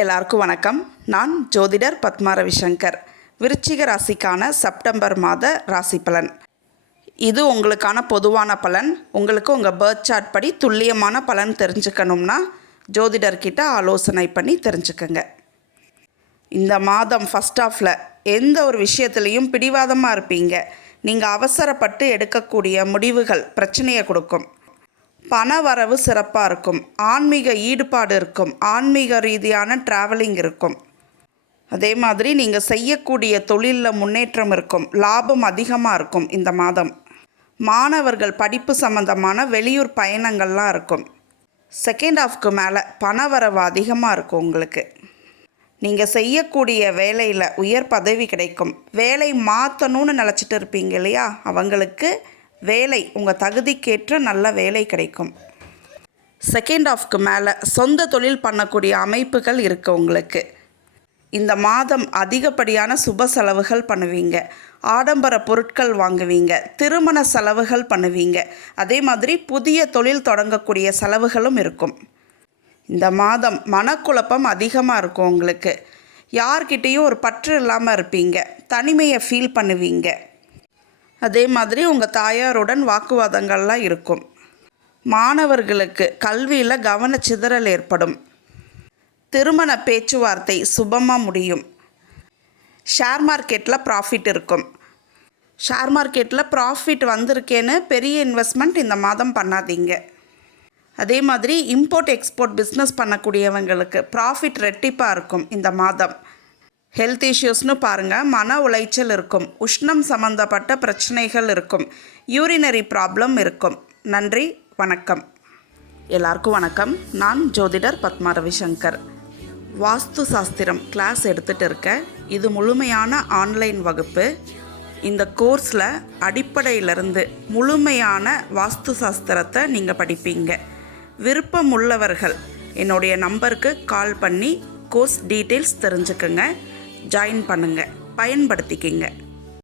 எல்லாருக்கும் வணக்கம். நான் ஜோதிடர் பத்மா ரவிசங்கர். விருச்சிக ராசிக்கான செப்டம்பர் மாத ராசி பலன். இது உங்களுக்கான பொதுவான பலன். உங்களுக்கு உங்கள் பர்த் சார்ட் படி துல்லியமான பலன் தெரிஞ்சுக்கணும்னா ஜோதிடர்கிட்ட ஆலோசனை பண்ணி தெரிஞ்சுக்கங்க. இந்த மாதம் ஃபஸ்ட் ஹாஃபில் எந்த ஒரு விஷயத்துலேயும் பிடிவாதமாக இருப்பீங்க. நீங்கள் அவசரப்பட்டு எடுக்கக்கூடிய முடிவுகள் பிரச்சனையை கொடுக்கும். பண வரவு சிறப்பாக இருக்கும். ஆன்மீக ஈடுபாடு இருக்கும். ஆன்மீக ரீதியான ட்ராவலிங் இருக்கும். அதே மாதிரி நீங்கள் செய்யக்கூடிய தொழிலில் முன்னேற்றம் இருக்கும். லாபம் அதிகமாக இருக்கும். இந்த மாதம் மாணவர்கள் படிப்பு சம்பந்தமான வெளியூர் பயணங்கள்லாம் இருக்கும். செகண்ட் ஹாஃப்க்கு மேலே பண வரவு அதிகமாக இருக்கும். உங்களுக்கு நீங்கள் செய்யக்கூடிய வேலையில் உயர் பதவி கிடைக்கும். வேலை மாற்றணும்னு நினச்சிட்டு இருப்பீங்க இல்லையா, அவங்களுக்கு வேலை உங்கள் தகுதிக்கேற்ற நல்ல வேலை கிடைக்கும். செகண்ட் ஹாஃப்க்கு மேலே சொந்த தொழில் பண்ணக்கூடிய அமைப்புகள் இருக்குது. உங்களுக்கு இந்த மாதம் அதிகப்படியான சுப செலவுகள் பண்ணுவீங்க. ஆடம்பர பொருட்கள் வாங்குவீங்க. திருமண செலவுகள் பண்ணுவீங்க. அதே மாதிரி புதிய தொழில் தொடங்கக்கூடிய செலவுகளும் இருக்கும். இந்த மாதம் மனக்குழப்பம் அதிகமாக இருக்கும். உங்களுக்கு யார்கிட்டேயும் ஒரு பற்று இல்லாமல் இருப்பீங்க. தனிமையை ஃபீல் பண்ணுவீங்க. அதே மாதிரி உங்கள் தாயாருடன் வாக்குவாதங்கள்லாம் இருக்கும். மாணவர்களுக்கு கல்வியில் கவனச்சிதறல் ஏற்படும். திருமண பேச்சுவார்த்தை சுபமாக முடியும். ஷேர் மார்க்கெட்டில் ப்ராஃபிட் இருக்கும். ஷேர் மார்க்கெட்டில் ப்ராஃபிட் வந்திருக்கேன்னு பெரிய இன்வெஸ்ட்மெண்ட் இந்த மாதம் பண்ணாதீங்க. அதே மாதிரி இம்போர்ட் எக்ஸ்போர்ட் பிஸ்னஸ் பண்ணக்கூடியவங்களுக்கு ப்ராஃபிட் ரெட்டிப்பாக இருக்கும். இந்த மாதம் ஹெல்த் இஷ்யூஸ்னு பாருங்கள். மன உளைச்சல் இருக்கும். உஷ்ணம் சம்மந்தப்பட்ட பிரச்சனைகள் இருக்கும். யூரினரி ப்ராப்ளம் இருக்கும். நன்றி, வணக்கம். எல்லாருக்கும் வணக்கம். நான் ஜோதிடர் பத்மா ரவிசங்கர். வாஸ்து சாஸ்திரம் கிளாஸ் எடுத்துகிட்டு இருக்கேன். இது முழுமையான ஆன்லைன் வகுப்பு. இந்த கோர்ஸில் அடிப்படையிலிருந்து முழுமையான வாஸ்து சாஸ்திரத்தை நீங்கள் படிப்பீங்க. விருப்பம் உள்ளவர்கள் என்னுடைய நம்பருக்கு கால் பண்ணி கோர்ஸ் டீட்டெயில்ஸ் தெரிஞ்சுக்குங்க. ஜாயின் பண்ணுங்கள். பயன்படுத்திக்கிங்க.